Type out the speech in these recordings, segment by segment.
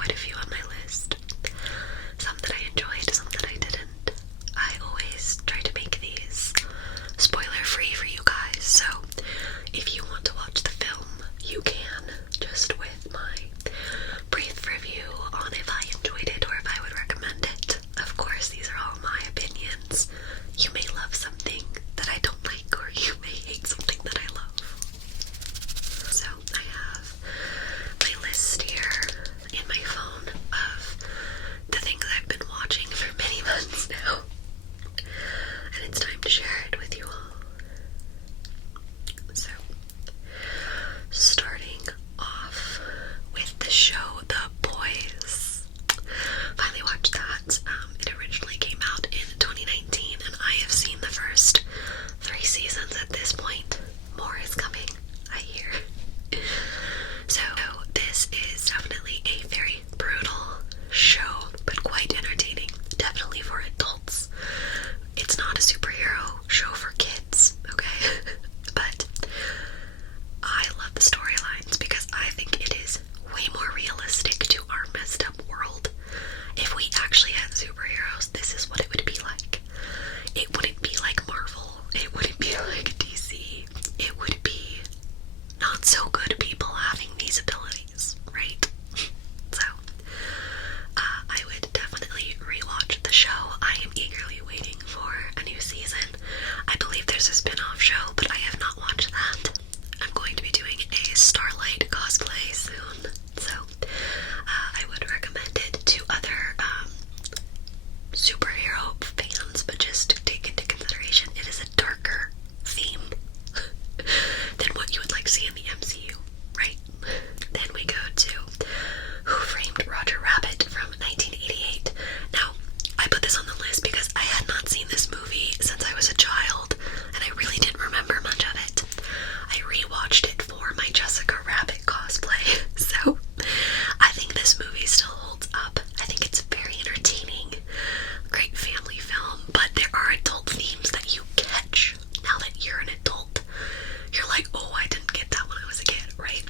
quite a few on my list. Some that I enjoyed, some that I didn't. I always try to make these spoiler-free for you guys, so if you want to watch the film, you can, just with my brief review on if I enjoyed it or if I would recommend it. Of course, these are all my opinions. You may love something that I don't like, or you may hate something that I love. So, I have my list here in my phone of the things I've been watching for many months now. And it's time to share it with you all. So, starting off with the show The Boys. Finally watched that. It originally came out in 2019, and I have seen the first 3 seasons at this point. More is coming, I hear. So, this is definitely a very brutal show, but quite entertaining. Definitely for adults. It's not a superhero show for kids, okay? But I love the storylines because I think it is way more realistic to our messed up world. If we actually had superheroes, this is what it would be like. It wouldn't be like Marvel. It wouldn't be like DC. It would be not so good people having these abilities, right? So, I would definitely rewatch the show. I am eagerly waiting for a new season. I believe there's a spin-off show, but I have not watched that. I'm going to be doing a Starlight cosplay soon, so I would recommend it to other superhero fans, but just take into consideration it is a darker theme than what you would like to see in the MCU, right? Then we go to Who Framed Roger Rabbit from 1988. Now, I put this on the list because I had not seen this movie since I was a child, and I really didn't remember much of it. I rewatched it for my Jessica Rabbit cosplay, so I think this movie still holds up. I think it's very entertaining, great family film, but there are adult themes that you catch now that you're an adult. You're like, oh, I didn't get that when I was a kid, right?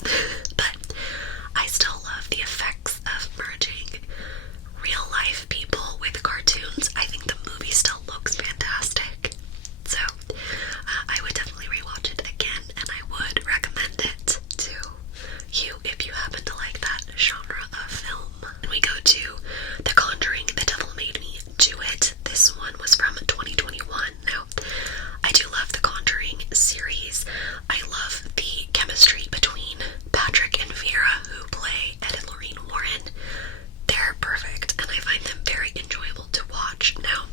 But I still love the effects of merging real life people with cartoons. I think the movie still looks fantastic. So, I would definitely rewatch it again, and I would recommend it to you if you happen to like that genre of film. And we go to The Conjuring, The Devil Made Me Do It. This one was from 2021. Now, I do love the Conjuring series. I love the chemistry between Patrick and Vera, who play Ed and Lorraine Warren. They're perfect, and I find them very enjoyable to watch. Now,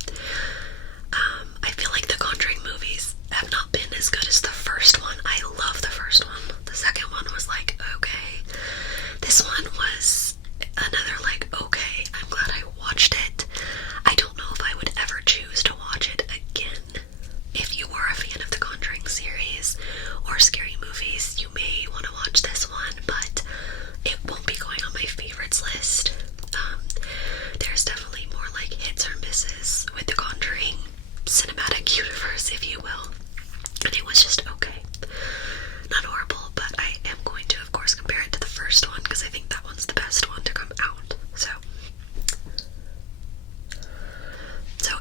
I feel like the Conjuring movies have not been as good as the first one. I love the first one. The second one was like, okay. This one was another like, okay, I'm glad I watched it. I don't know if I would ever choose to watch it again. If you are a fan of the Conjuring series or scary movies, you may want to watch this one, but it won't be going on my favorites list. There's definitely more like hits or misses with the Conjuring cinematic universe, if you will. And it was just okay. Not horrible, but I am going to, of course, compare it to the first one because I think that one's the best one to come out. So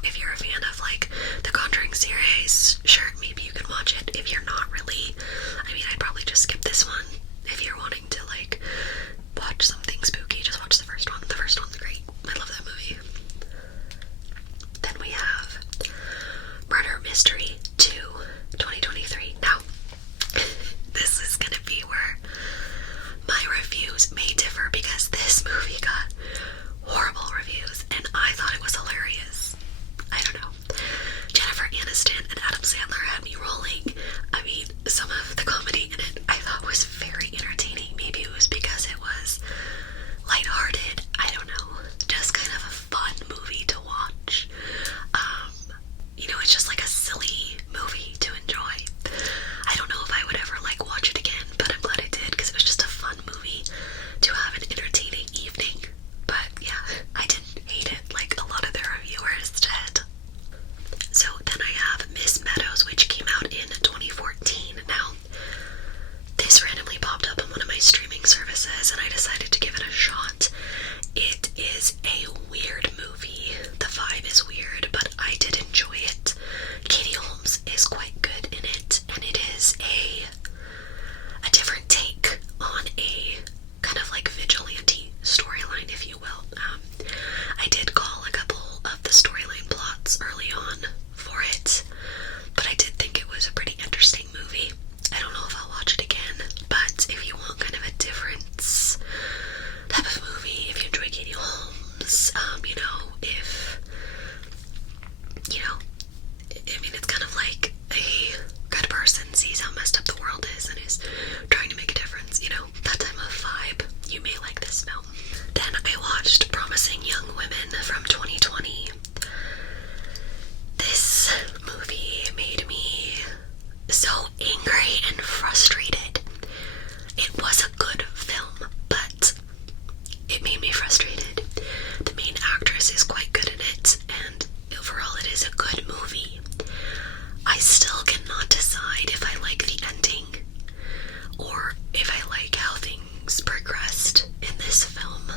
if you're a fan of like the Conjuring series, sure, maybe you can watch it. If you're not really, I mean, I'd probably just skip this one. If you're wanting to like watch something spooky, just watch the first one. The first one's great. I love that movie. Then we have Murder Mystery 2, 2023. Now, this is gonna be where my reviews may differ because this movie got horrible reviews and I thought it was hilarious. I don't know. Jennifer Aniston and Adam Sandler had me rolling. I mean, some of the comedy in it I thought was very entertaining. Maybe it was because it was lighthearted. I don't know. Just kind of a fun movie to watch. You know, it's just like a silly movie to enjoy. I don't know if I would ever like watch it again, but I'm glad I did because it was just a fun movie to have an entertaining Then I watched Promising Young Women from 2020. This movie made me so angry and frustrated. It was a good film, but it made me frustrated. The main actress is quite good in it, and overall it is a good movie. I still cannot decide if I like the ending or if I like how things progressed in this film.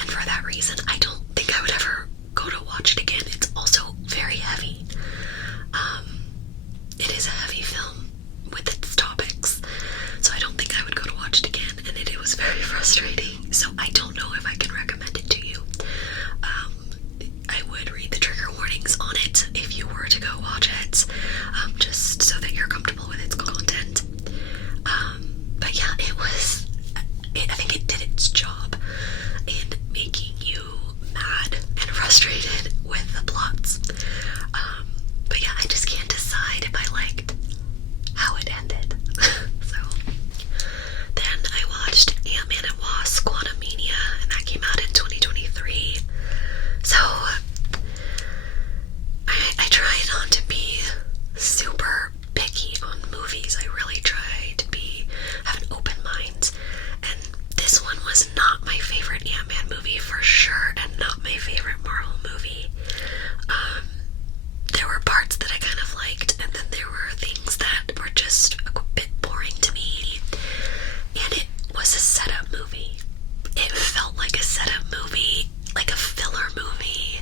And for that reason, I don't think I would ever go to watch it again. It's also very heavy. It is a heavy film with its topics, so I don't think I would go to watch it again, and it was very frustrating. So I don't know if I can recommend it to you. I would read the trigger warnings on it if you were to go watch it, just so that you're comfortable with its content. But yeah, I think it did its job in making you mad and frustrated with the plots. But yeah, I just can't decide if I liked how it ended. So then I watched Ant-Man and Wasp: Quantumania, and that came out in 2023. So I try not to be super picky on movies. I really try to have an open mind, and this one was not my favorite Ant-Man movie for sure, and not my favorite Marvel movie. There were parts that I kind of liked, and then there were things that were just a bit boring to me, and it was a setup movie. It felt like a setup movie, like a filler movie.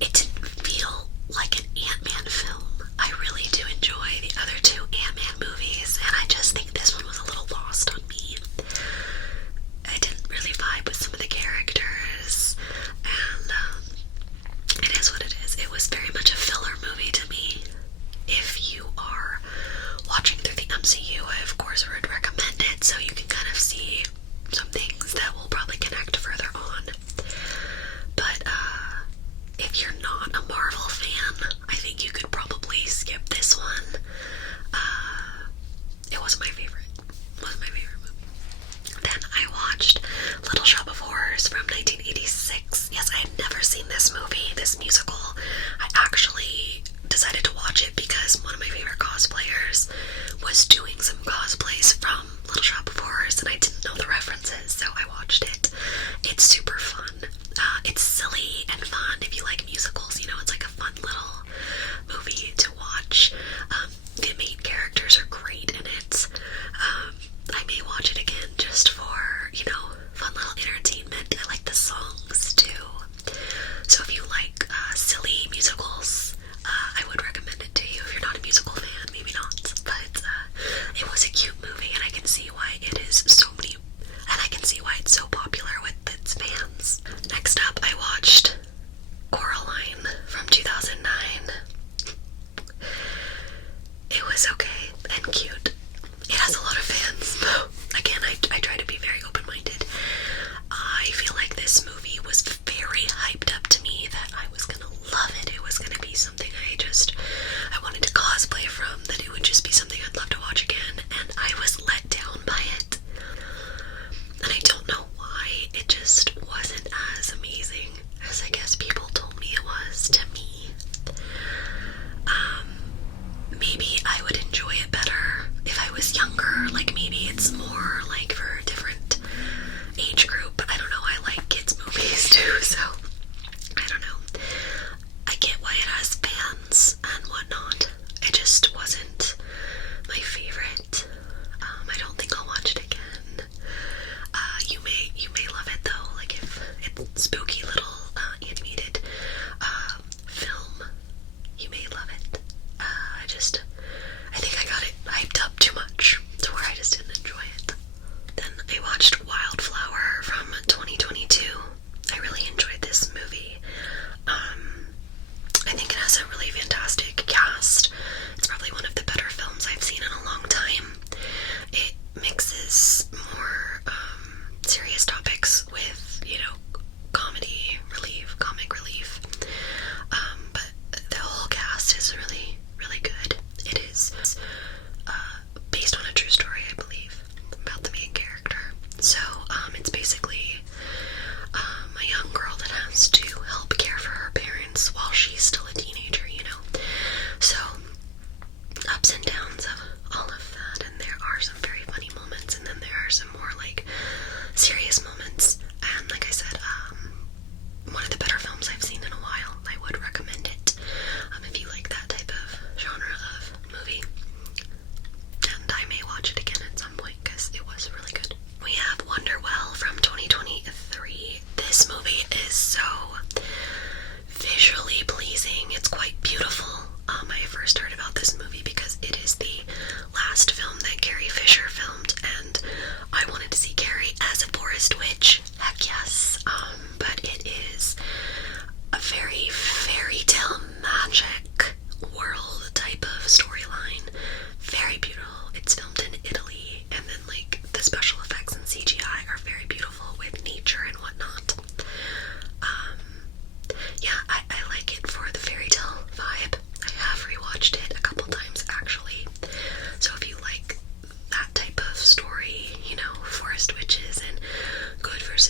It didn't feel like an Ant-Man film. I really do enjoy the other two Ant-Man movies, and I just think this one was a little lost on me. I didn't really vibe with some of the characters, and it is what it is. It was very much a filler movie to me. If you are watching through the MCU, I of course would recommend it, so you can kind of see some things that will probably connect further on. But if you're not a Marvel fan, I think you could probably skip this one. It wasn't my favorite. Movie. Then I watched Little Shop of Horrors from 1986. Yes, I had never seen this movie, this musical. I actually decided to watch it because one of my favorite cosplayers was doing some cosplays from Little Shop of Horrors, and I didn't know the references, so I watched it. It's super fun. It's silly and fun if you like musicals. You know, it's like a fun little movie to watch. The main characters are great in it. I may watch it again just for, fun little entertainment. I like the songs too. So if you like silly musicals, I would recommend it to you. If you're not a musical fan, maybe not. But it was a cute movie, and I can see why it's witch, heck yes. But it is a very fairy tale magic world type of storyline. Very beautiful. It's filmed in Italy, and then like the special effects and CGI are very beautiful with nature and whatnot. Yeah, I like it for the fairy tale vibe. I have rewatched it a couple times actually. So if you like that type of story, you know, forest witches and good versus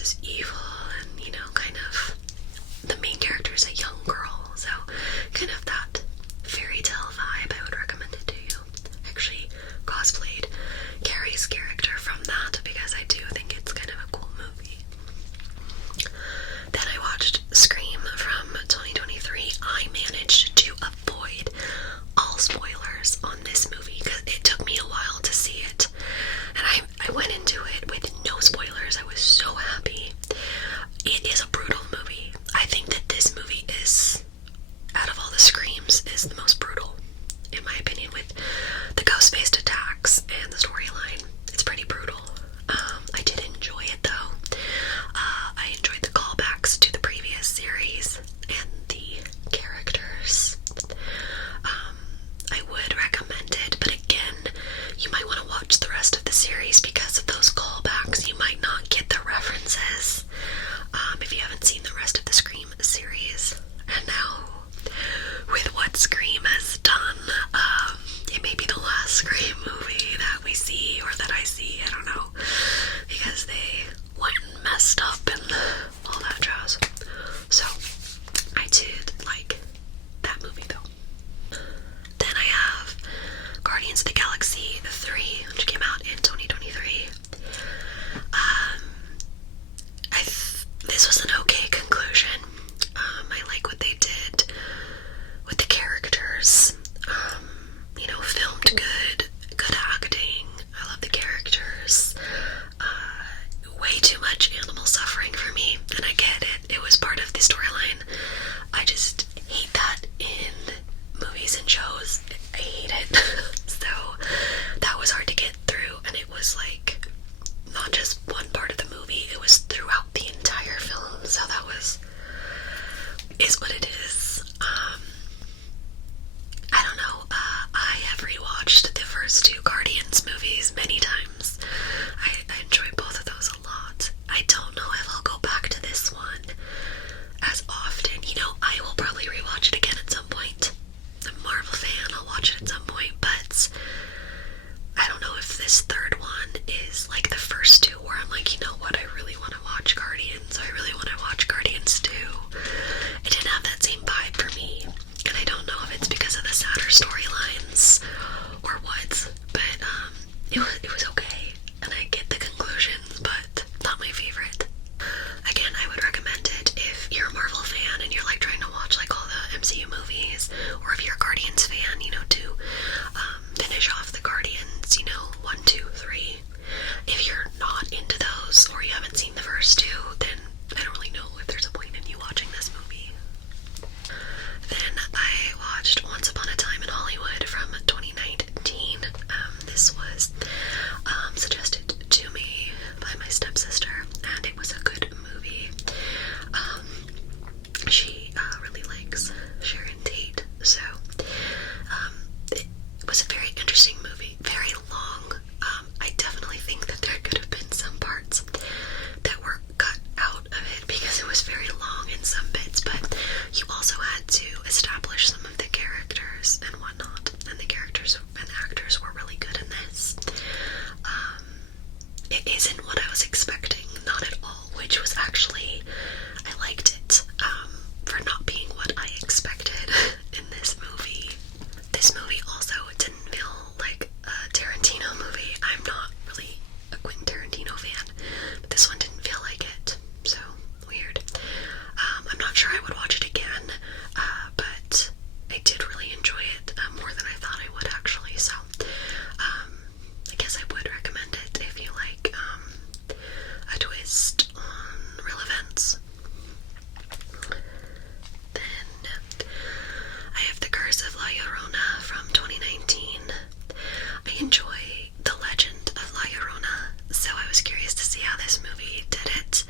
it.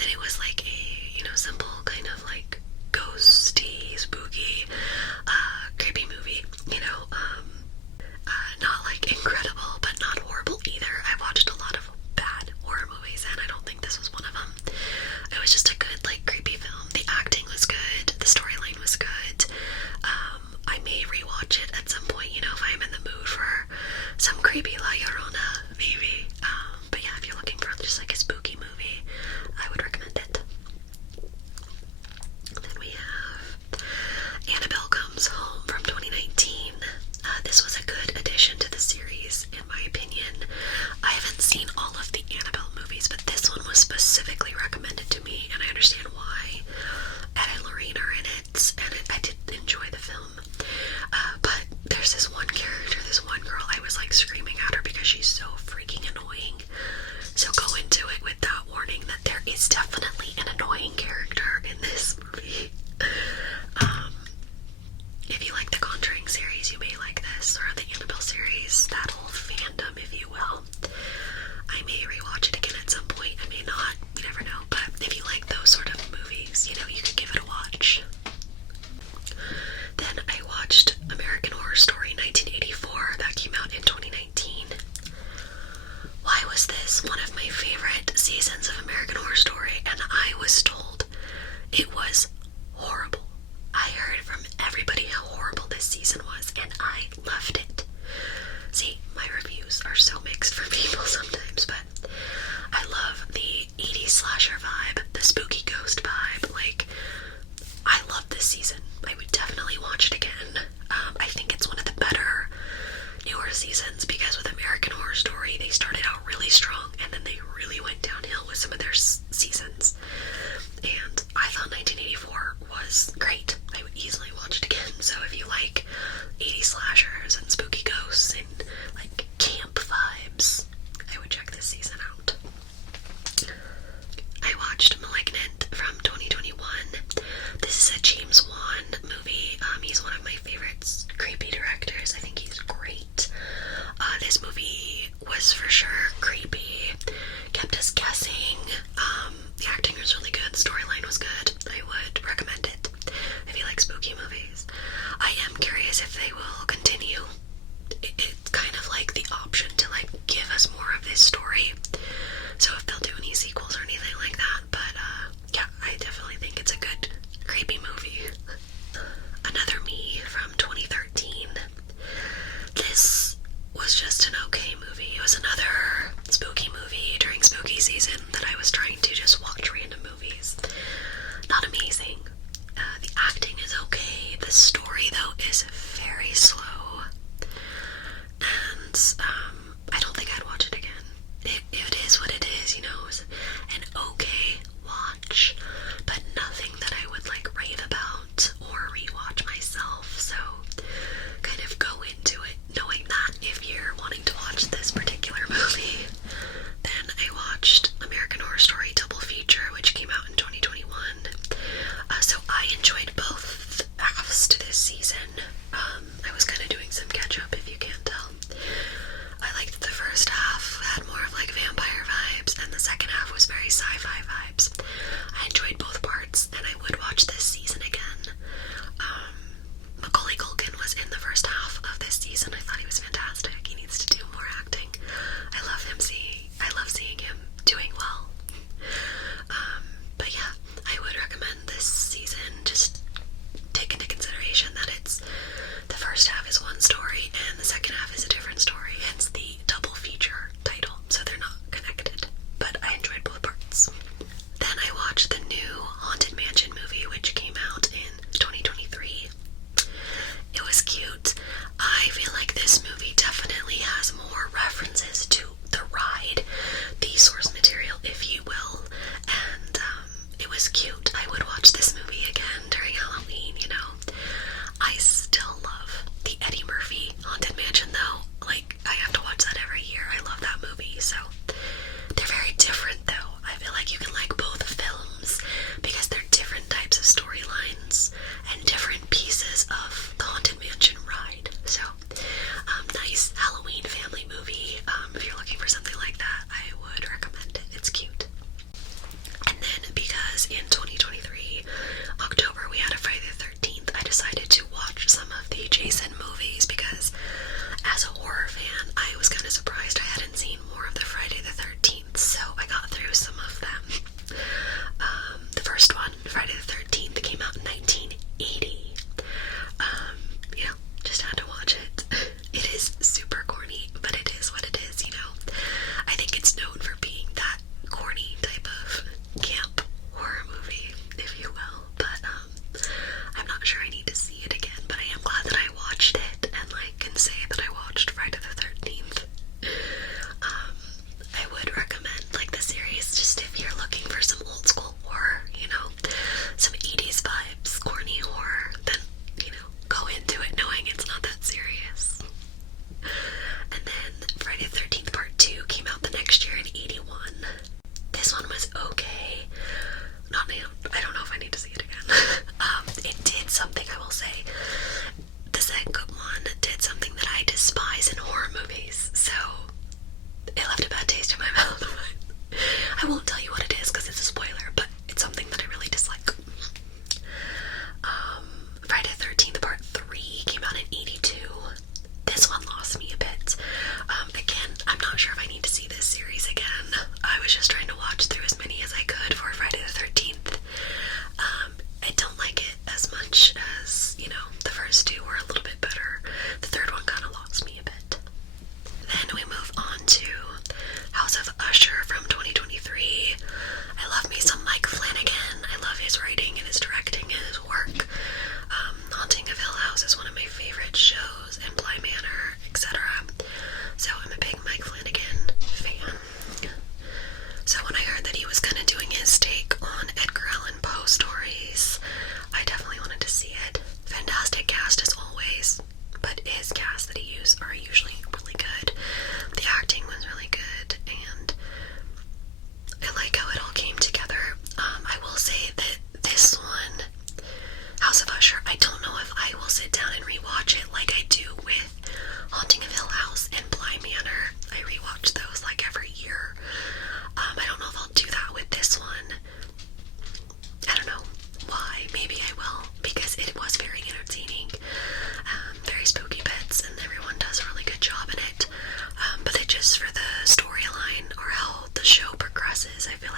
And it was like a, simple kind of like ghosty, spooky, creepy movie, not like incredible, but not horrible either. I've watched a lot of bad horror movies, and I don't think this was one of them. It was just a good, like, creepy film. The acting was good, the storyline was good. I may rewatch it at some point, if I'm in the mood for some creepy La Llorona, maybe. But yeah, if you're looking for just like a spooky movie, I would recommend it. Then we have Annabelle Comes Home from 2019. This was a good addition to the series, in my opinion. I haven't seen all of the Annabelle movies, but this one was specifically recommended to me, and I understand why. Ed and Lorraine are in it, and I did enjoy the film. But there's this one character, this one girl, I was like screaming at her because she's so freaking annoying. So go into it with that warning that there is definitely an annoying character in this movie. If you like the Conjuring series, you may like this, or the Annabelle series, that whole fandom, if you will. I may rewatch it again at some point, I may not, you never know, but if you like those sort of movies, you could give it a watch. Then I watched American Horror Story 1984, that came out in 2019. Why was this one of my favorite seasons of American Horror Story? And I was told it was horrible. I heard from everybody how horrible this season was, and I loved it. See, my reviews are so mixed for people sometimes, but I love the 80s slasher vibe, the spooky ghost vibe. Like, I love this season. I would definitely watch it again. I think it's one of the better newer seasons, because with American Horror Story, they started out really strong, and then they really went downhill with some of their seasons. And I thought 1984 was great. I would easily watch it again. So if you like 80s slashers and spooky ghosts and like camp vibes, I would check this season out. I watched Malignant from 2021. This is a James Wan movie. He's one of my favorites, creepy directors. I think he's great. This movie was for sure creepy, kept us guessing. The acting was really good, the storyline was good. I would recommend it if you like spooky movies. I am curious if they will continue. It's kind of like the option to like give us more of this story. So if they'll do any sequels or anything like that, but yeah, I definitely think it's a good creepy movie. Another Me from 2013. This was just an okay movie. It was another spooky movie during spooky season that I was trying to just watch random movies. Not amazing. The acting is okay. The story, though, is very slow. And I don't think I'd watch it again. It is what it is, it was an okay watch, but nothing that I would like rave about or rewatch myself. So kind of go into it knowing that if you're wanting to watch this particular movie, then I watched American Horror Story Double Future, which came out in 2021. So I enjoyed both halves to this season. I was kind of doing some catch up, if you can't tell. I liked the first half, had more of like vampire vibes, and the second half was very sci-fi vibes. I enjoyed both parts, and I would watch this season again. Macaulay Culkin was in the first half of this season. I thought he was fantastic. He needs to do more acting. I love seeing him doing well. But yeah, I would recommend this season. Just take into consideration that the first half is one story and the second half is a different story, hence the double feature.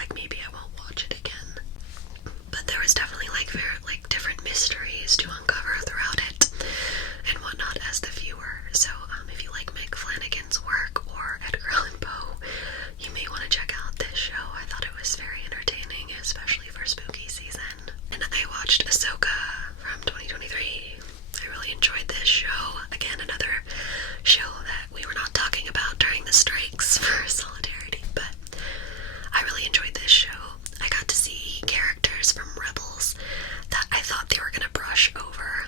like maybe I won't watch it again. But there was definitely like very like different mysteries to uncover throughout it and whatnot as the viewer. So if you like Meg Flanagan's work or Edgar Allan Poe, you may want to check out this show. I thought it was very entertaining, especially for spooky season. And I watched Ahsoka from 2023. I really enjoyed this show. Again, another show that we were not talking about during the strikes for solidarity, but I really enjoyed this show. I got to see characters from Rebels that I thought they were going to brush over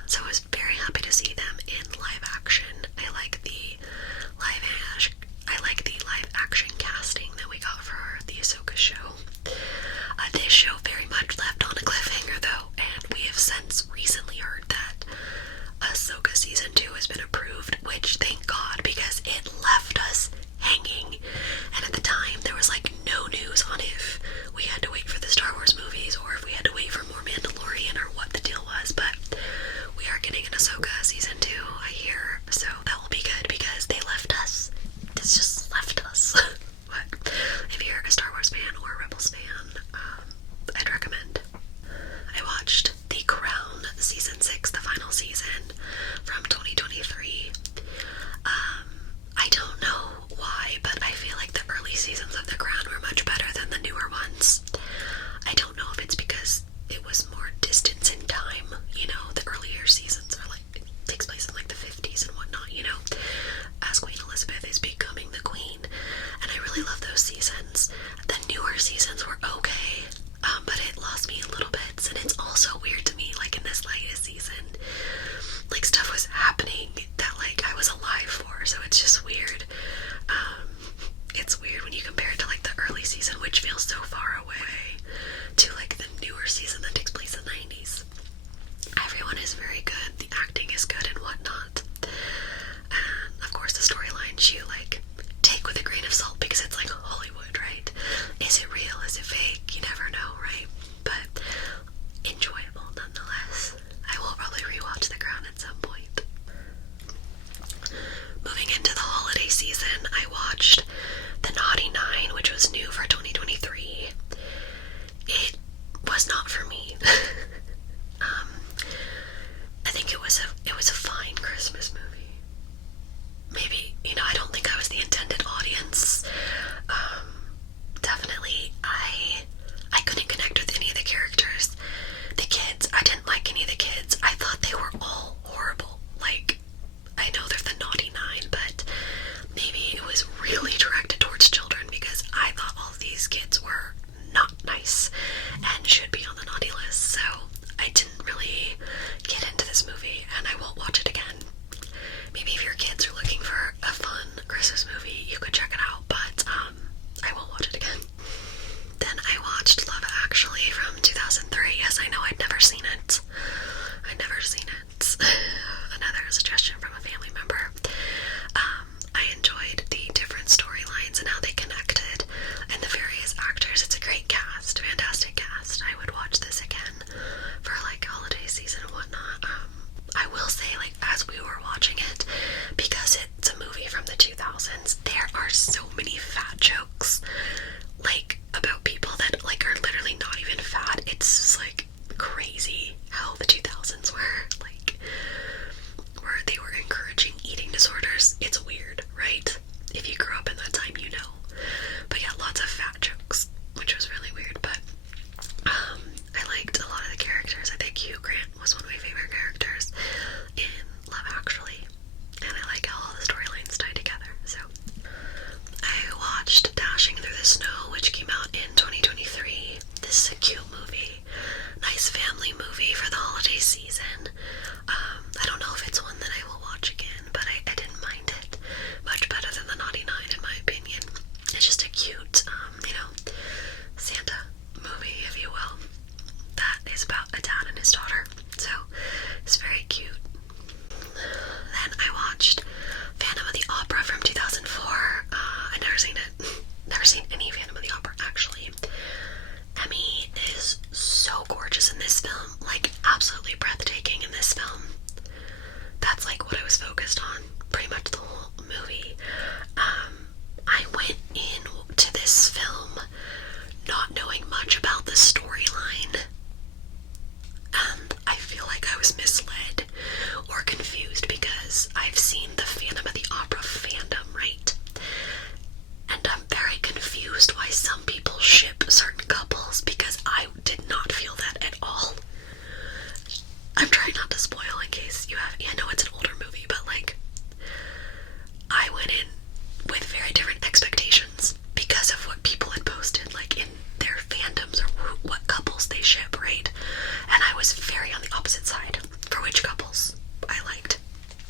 opposite side for which couples I liked,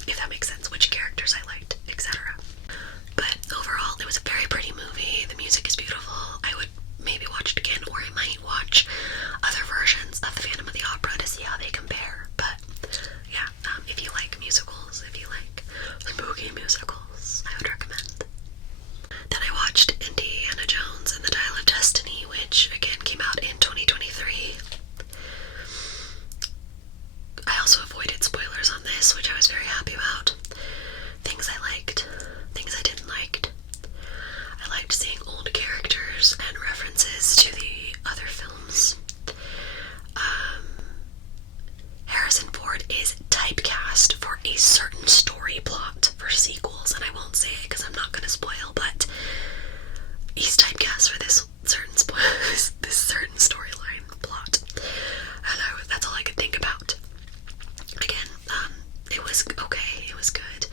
if that makes sense, which characters I liked, etc. But overall, it was a very pretty movie. The music is beautiful. I would maybe watch it again, or I might watch other versions of the Phantom of the Opera to see how they compare. But yeah, if you like musicals, if you like spooky musicals, I would recommend. Then I watched Indiana Jones and the Dial of Destiny, which again came out in 2023. I also avoided spoilers on this, which I was very happy about. Things I liked, things I didn't like. I liked seeing old characters and references to the other films. Harrison Ford is typecast for a certain story plot for sequels, and I won't say it because I'm not going to spoil, but he's typecast for this certain storyline plot, and that's all I could think about. Again, it was okay, it was good.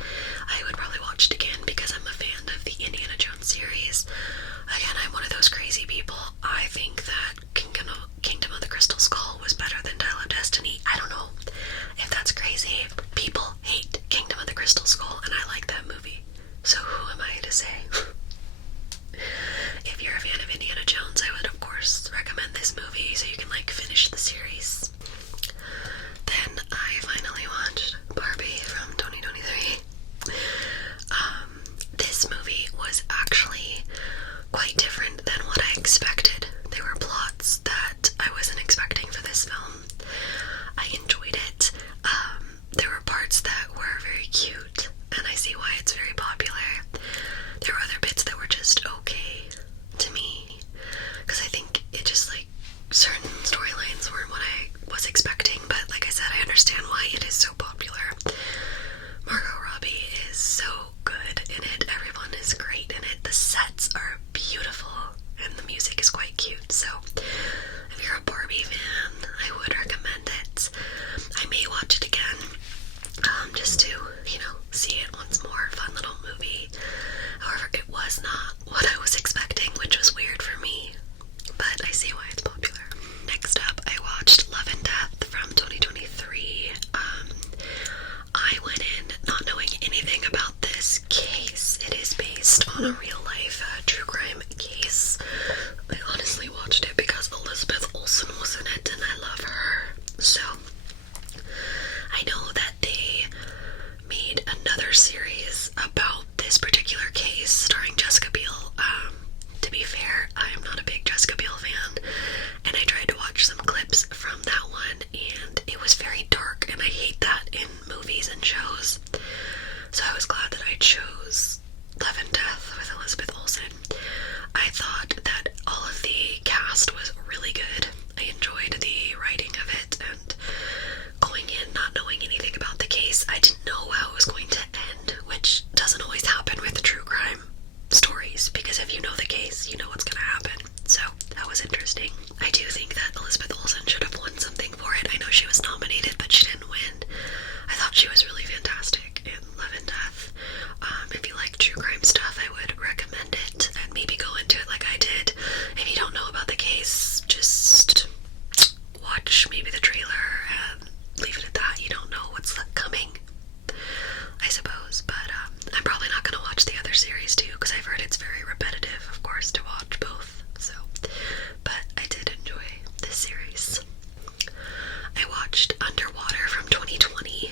I would probably watch it again because I'm a fan of the Indiana Jones series. Again, I'm one of those crazy people. I think that Kingdom of the Crystal Skull was better than Dial of Destiny. I don't know if that's crazy. People hate Kingdom of the Crystal Skull, and I like that movie. So who am I to say? If you're a fan of Indiana Jones, I would of course recommend this movie so you can finish the series. Then I finally watched Barbie from 2023. This movie was actually quite different than what I expected. There were plots that I wasn't expecting for this film. I enjoyed it. There were parts that were very cute, and I see why it's very popular. There were other bits that were just okay to me, because I think it just certain storylines weren't what I was expecting, but like I said, I understand why it is so popular. Margot Robbie is so good in it. Everyone is great in it. The sets are beautiful, and the music is quite cute. So if you're a Barbie fan, I would recommend it. I may watch it again, just to, see it once more. Fun little movie. However, it was not what I was expecting, which was weird for me, but I see why it's popular. Next up, I watched Love and Death from 2023. I went in not knowing anything about this case. It is based on a real-life true crime case. I honestly watched it because Elizabeth Olsen was in it, and I love her. So, I know that they made another series about this particular case starring Jessica Biel. To be fair, I am not a big Jessica Biel fan, and I tried to watch some clips from that one, and it was very dark, and I hate that in movies and shows. So I was glad that I chose Love and Death with Elizabeth Olsen. I thought that all of the cast was really good. I enjoyed the writing of it, and going in not knowing anything about the case, I didn't know how it was going to end, which doesn't always happen with true crime stories, because if you know the case, you know what's going to happen. So that was interesting. I do think that Elizabeth Olsen should have won something for it. I know she was nominated, but she didn't win. I thought she was really fantastic in Love and Death. If you like true crime stuff, I would recommend it, and maybe go into it like I did. If you don't know about the case, just watch maybe the trailer and leave it at that. You don't know what's coming, I suppose, but I'm probably not going to watch the other series too, because I've heard it's very repetitive, of course, to watch both. So, but I did enjoy this series. I watched Underwater from 2020,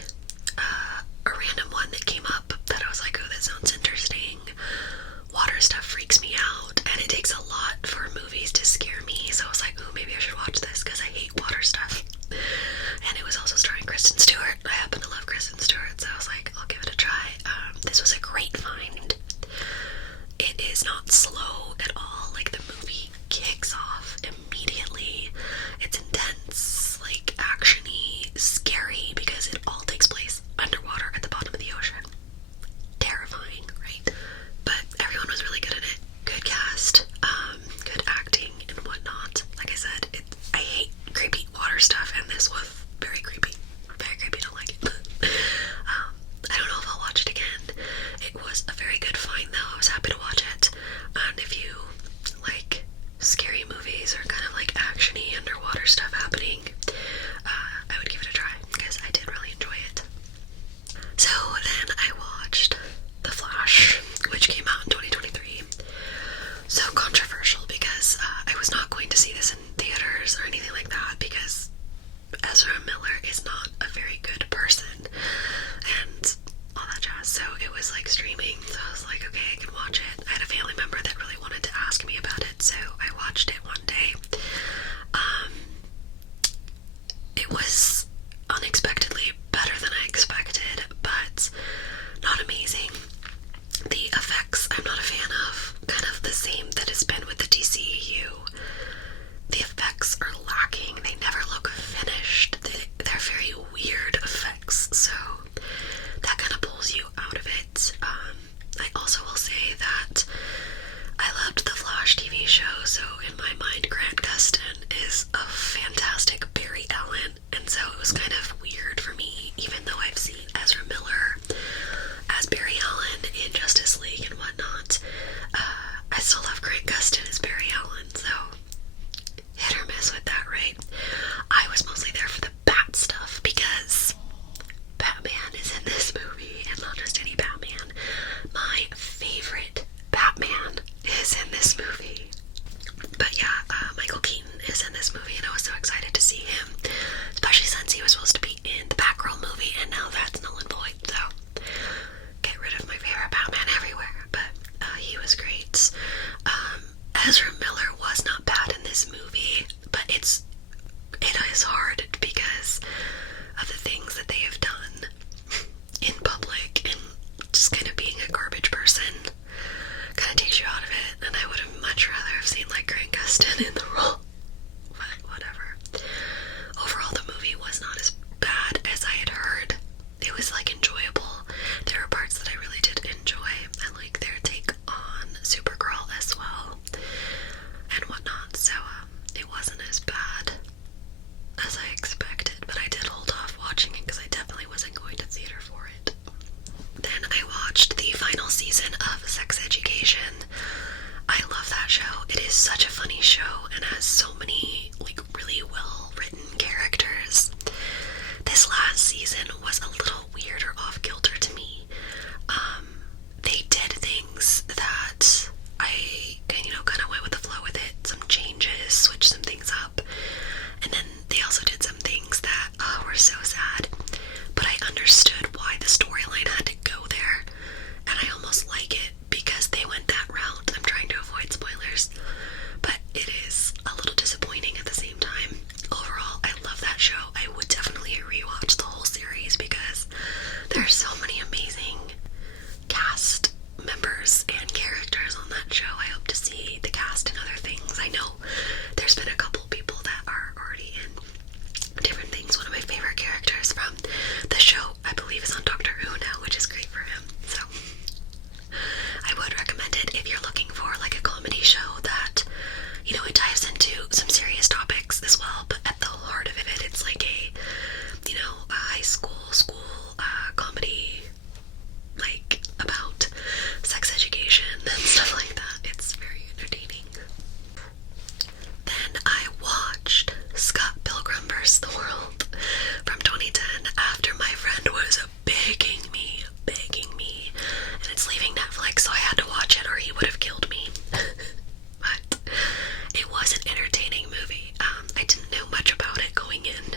a random one that came up that I was like, oh, that sounds interesting. Water stuff freaks me out, and it takes a lot for movies to scare me, so I was like, oh, maybe I should watch this because I hate water stuff. And it was also starring Kristen Stewart. I happen to love Kristen Stewart, so I was like, I'll give it a try. This was a great find. It is not slow at all. The movie kicks off immediately. It's it was unexpectedly better than I expected, but not amazing. The effects I'm not a fan of, kind of the same that has been with the DCEU. The effects are lacking, they never look finished, they're very weird effects, so that kind of pulls you out of it. I also will say that I loved the Flash TV show, so in my mind Grant Gustin is a fantastic Barry Allen, and so it was kind of weird for me, even though I've seen Ezra Miller as Barry Allen in Justice League and whatnot. I still love Grant Gustin as Barry Allen, so hit or miss with that, right? I was mostly there for the Bat stuff because Batman is in this movie, and not just any Batman. My favorite Batman is in this movie. But yeah, Michael Keaton is in this movie, and I was so excited to see him, especially since he was supposed to be in the Batgirl movie, and now that's null and void, so get rid of my favorite Batman everywhere. But he was great. Ezra Miller was not bad in this movie, but it is hard because of the things that they have done in public, and just kind of being a garbage person kind of takes you out of it, and I would have much rather have seen like Grant Gustin in the role, but whatever. Overall, the movie was not as bad as I had heard. It was like enjoyable. There are parts that I really did enjoy. I like their take on Supergirl as well and whatnot, so it wasn't as bad as I expected, but I did hold off watching it because I definitely wasn't going to theater for it. Then I watched the final season of Sex Education. I love that show. It is such a funny show and has so many like really well written characters. This last season was a little weird or off kilter to me. They did things that I kind of went with the flow with it. Some changes, switched some things up, and then they also did some things that were so sad. But I understood why the storyline had to go there, and I almost like it because they went that route. I'm trying to avoid spoilers, but it is a little disappointing at the same time. Overall, I love that show. I would definitely rewatch the whole series because there are so many amazing cast members and characters on that show. I hope to see the cast and other things. I know there's been a couple people that are already in different things. One of my favorite characters from the show, I believe, is on Doctor Who now, which is great for him. So I would recommend it if you're looking for like a comedy show that, it dives into some serious topics as well, but at the heart of it, it's like a high school comedy, like about sex education and stuff like that. It's very entertaining. Then I watched Scott Pilgrim vs. the World from 2010 after my friend was begging me, and it's leaving Netflix, so I had to watch it or he would have killed me. But it was an entertaining movie. I didn't know much about it going in.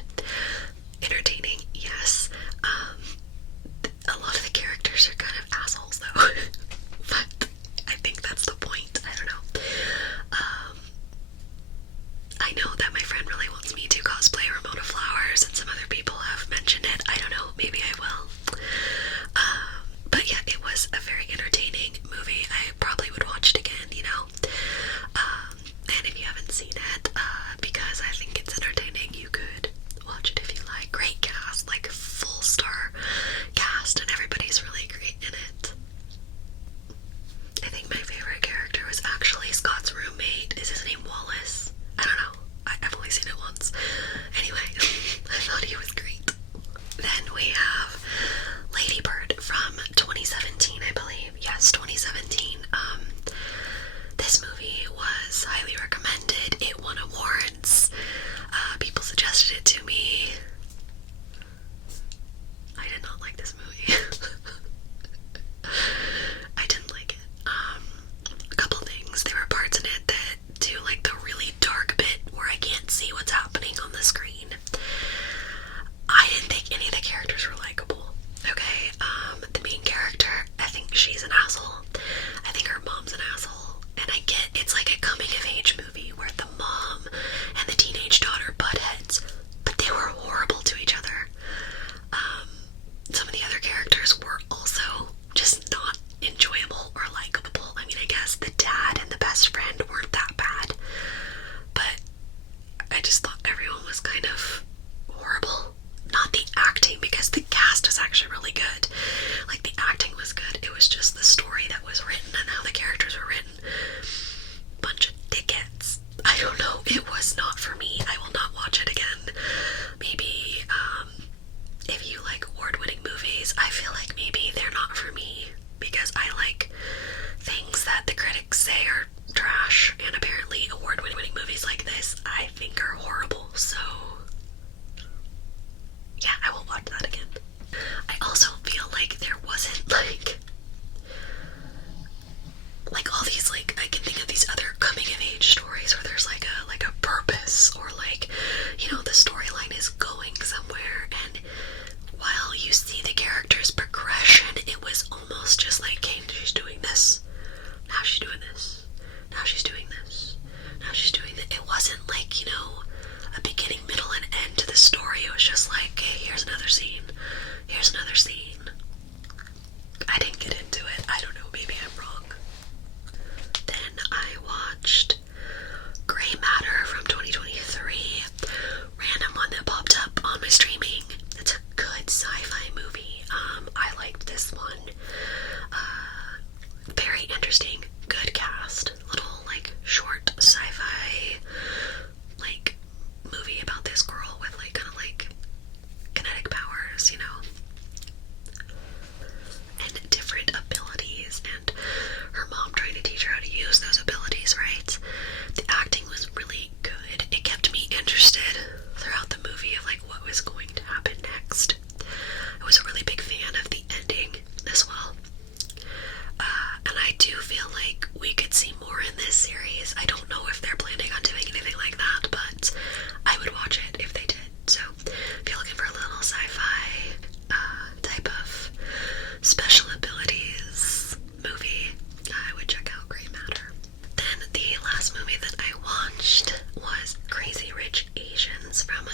Entertaining, yes. A lot of the characters are kind of assholes though. But I think that's the point. I don't know. I know that my friend really wants me to cosplay Ramona Flowers, and some other people have mentioned it. I don't know, maybe I will. But yeah, it was a very entertaining movie. I probably would watch it again, and if you haven't seen it, because I think it's entertaining, you could watch it if you like. Great cast, like full star cast, and everybody's really great in it. I think my favorite character was actually Scott's roommate. Is his name Wallace? I don't know. I've only seen it once. Anyway, I thought he was great. Then we have Lady Bird from 2017, I believe. Yes, 2017. This movie was highly recommended. It won awards. People suggested it to me. I did not like this movie. I didn't like it. A couple things. There were parts in it that do like the really dark bit where I can't see what's happening on the screen. I didn't think any of the characters were likable. Okay, the main character, I think she's an asshole. I think her mom's an asshole. And I get it's like a coming of age movie where the mom So yeah, I will watch that again. I also feel like there wasn't like all these, like, I can think of these other coming of age stories where there's like a purpose, or like, you know, the storyline is going somewhere, and while you see the character's progression, it was almost just like, okay, she's doing this, now she's doing this, now she's doing this, now she's doing that. It wasn't like, you know, a beginning, middle, and end to the story. It was just like, okay, here's another scene, here's another scene. I didn't get into it. I don't know, maybe I'm wrong. Then I watched Grey Matter from 2023. Random one that popped up on my streaming. It's a good sci-fi movie. I liked this one. Very interesting, good cast. Little, like, short sci-fi, like, movie about this girl with, like, kind of like kinetic powers, you know, and different abilities, and her mom trying to teach her how to use those abilities, right? The acting was really good. It kept me interested throughout the movie of, like, what was going to happen next. I was a really big fan of the ending as well. And I do feel like we could see more in this series. I don't know if they're planning on doing anything like that, but I would watch it if they did. So if you're looking for a little sci-fi type of special abilities movie, I would check out Grey Matter. Then the last movie that I watched was Crazy Rich Asians from